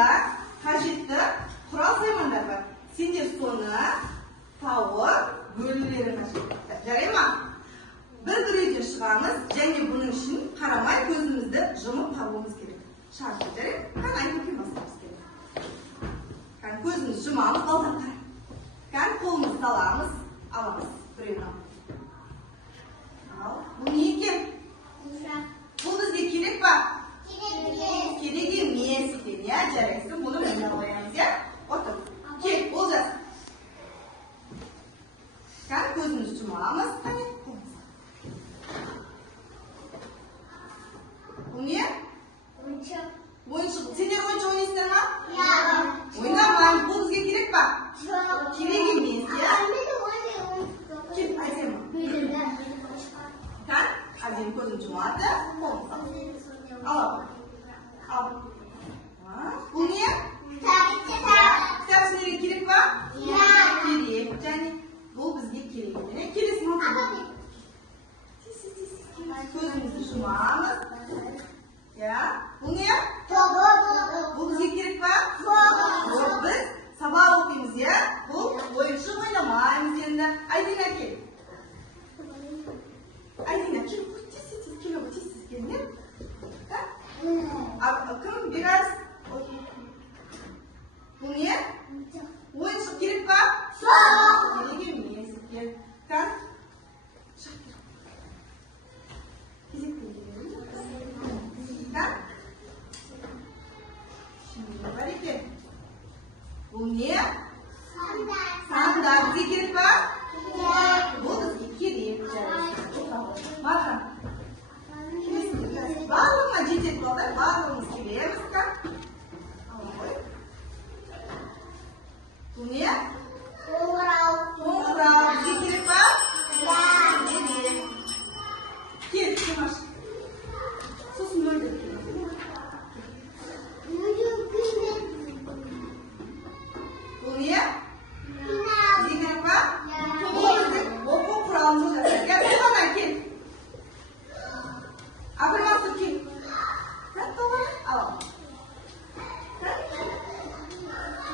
оқуымызға қажетті құрал-саймандар бар. Сендер соны тауып бөлулері қажет. Жарай ма? Бір үйден шығамыз, және бұның үшін қарамай көзімізді жұмып табуымыз керек. Шарты, жарай? Қан айтып бастамыз керек. Қан көзімізді жұмамыз, балдар қарай. Қан қолымызды саламыз, аламыз. Біреуін ал. Бұл не екен? Бұл бізге керек па? Керек емес екен, я жарайсың. Бұны мені қоямыз, я? Отыр. Кел, олжас. Қан көзімізді жұмамыз. Бұл не? Ойыншық. Сендер ойыншық ойнайсыңдар ма? Ойнамаймыз. Бұл бізге керек па? Керек емес, я? Кел, әдемі. Қан, әдемі көзін жұмады. Ал. Бұл не? Кітап сендерге керек па? Керек. Және бұл бізге керек. Келесің ма? Көзімізді жұмамыз. Бұл не? Бұл бізге керек па? Біз сабақ оқимыз, я? Бұл ойыншық ойнамаймыз енді. Айдина кел. Айдина кел. Тез келіңдер. Кім? Бекарыс? Бұл не? Ойыншық керек па? Керек емес. Кан? Шақ кер. Кезек келгенде. Кан? Şimdi бар екен. Бұл не? Сандар. Бізге керек па? Бұл бізге керек. Мархан. Барлығына жетеді балдар. Барлығымыз келеміз. Бұл не? Қоңырау. Бізге керек па? Керек. Кел, Димаш. Сосын мөлдір. Бұл не? Бізге керек па? Бұл біздің оқу құралымыз жатыр. Бұлғана кел. Абырмасы кел. Ал.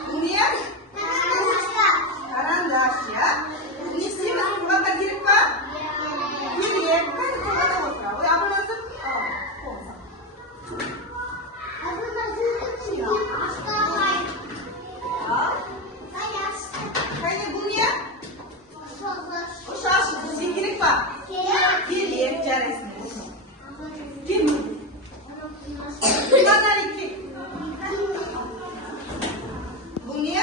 Бұл не? Карандаш, я? Не істейміз? Бұлғана керек па? Керек. Қайда бұлғана отыра? Ой, абырмасы? Қайда бұл не? Ұшашы. Бізге керек па? Керек. Жарайсың. Кел мүлді. Бұлғана кел. Бұл не?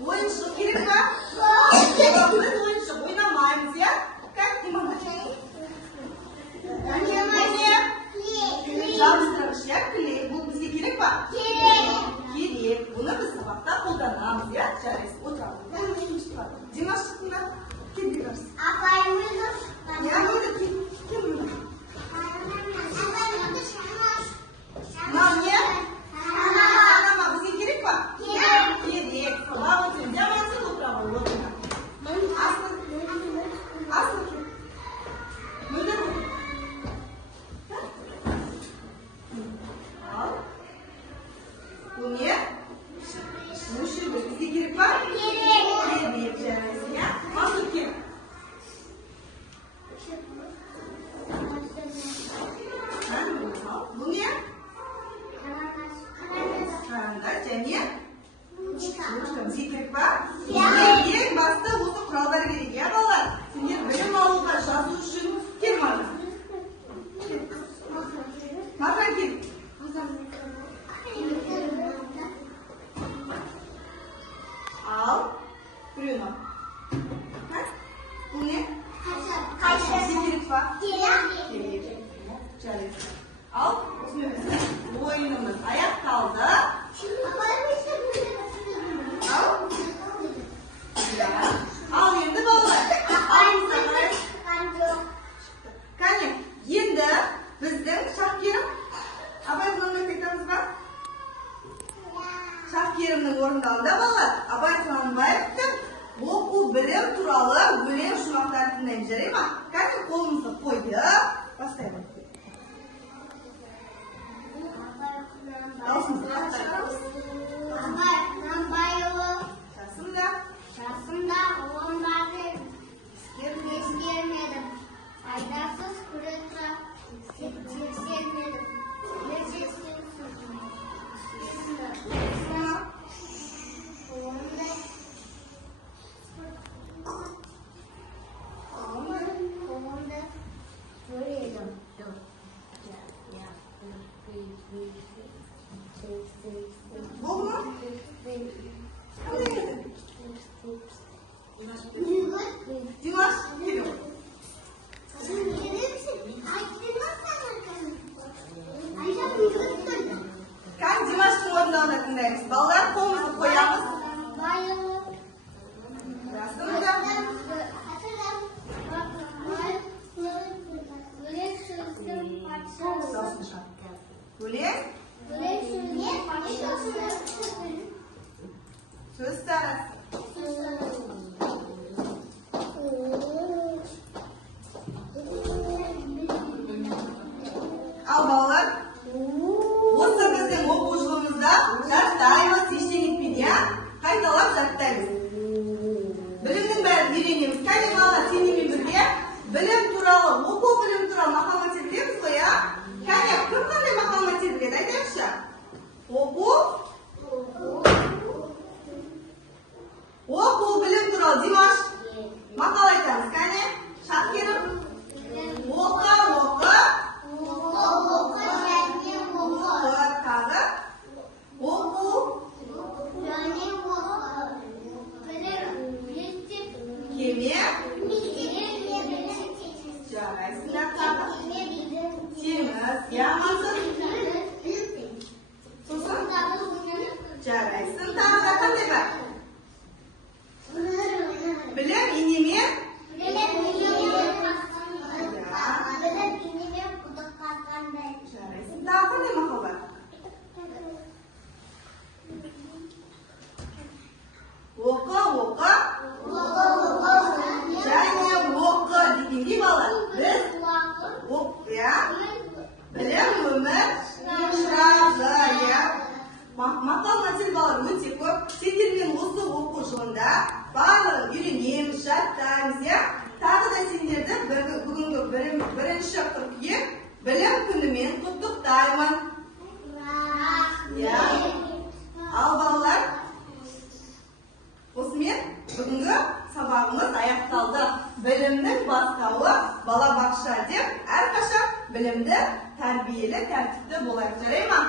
Ойыншық керек па? Біз ойыншық ойнамаймыз, я? Как имана? Жабыстырғыш, я? Клей. Бұл бізге керек па? Керек. Бұны біз сабақта қолданамыз, я? Жарайсың. Отырамыз. Димаш шықтыңда? Кел берерсің. Я мүлді кел. Кел мүлді. Мынау не? Санама. Бізге керек па? Керек. Сабақ өтеміз. Ямансыз отырамыз. Асыл кел. Мөлдір отыр. Ал. Бұл не? Мушілбіз. Бізге керек па? Керек. Жарайсың, я? Масыл кел. Бұл не? Қараңдар, және? Бізге керек па? Ең басты осы құралдар керек, я балалар? Сендер білім алуға жазу үшін кел маған. Мархан кел. Ал. Біреуін ал. Бұл не? Бізге керек па? Керек. Жарайсың. Ал. Ойынымыз аяқталды. Ал енді балалар. Кәне, енді біздің Шақкерім. Абай құнанбаев айтамыз ба? Шақкерімнің орындауында балалар. Абай Құнанбаевтың оқу білім туралы өлең шумақтарын тыңдаймыз, жарай ма? Кәне, қолымызды қойдық. Бастаймыз. Даусымызды қатты шығарамыз. Болды ма? Димаш, келе ғой. Қазір Димаштың орындауында тыңдаймыз. Балалар, қолымызды қоямыз. Сөз тарасы. Ал балалар, осы біздің оқу жылымызда жаттаймыз, ештеңе етпейді, қайталап жаттаймыз. Білімнің бәрін үйренеміз. Кәне балалар, сенімен бірге білім туралы, оқу білім туралы мақал-мәтел білеміз ғой, Кәне, кім қандай мақал-мәтел біледі, айтайықшы? Оқу білім туралы. Димаш, мақал айтамыз. Кәне, Шақкерім. Оқы. Тағы. Оқу. Кеме. Жарайсыңдар тағы. Теңіз. Ямансың. Сосын? Жарайсың тағы да қандай бар? Білім инемен? Жарайсың тағы қандай мақал бар? Оқы. Және оқы дегенде балалар. Біз білім өмір шырағы. Мақал-мәтел балалар өте көп. Сендермен осы оқу жылында барлығын үйренеміз, жаттаймыз, Тағы да сендерді бүгінгі 1-ші қыркүйек білім күнімен құттықтаймын. Ал балалар, осымен бүгінгі сабағымыз аяқталды. Білімнің бастауы балабақша деп әрқашан білімді, тәрбиелі, тәртіпті болайық. Жарай ма?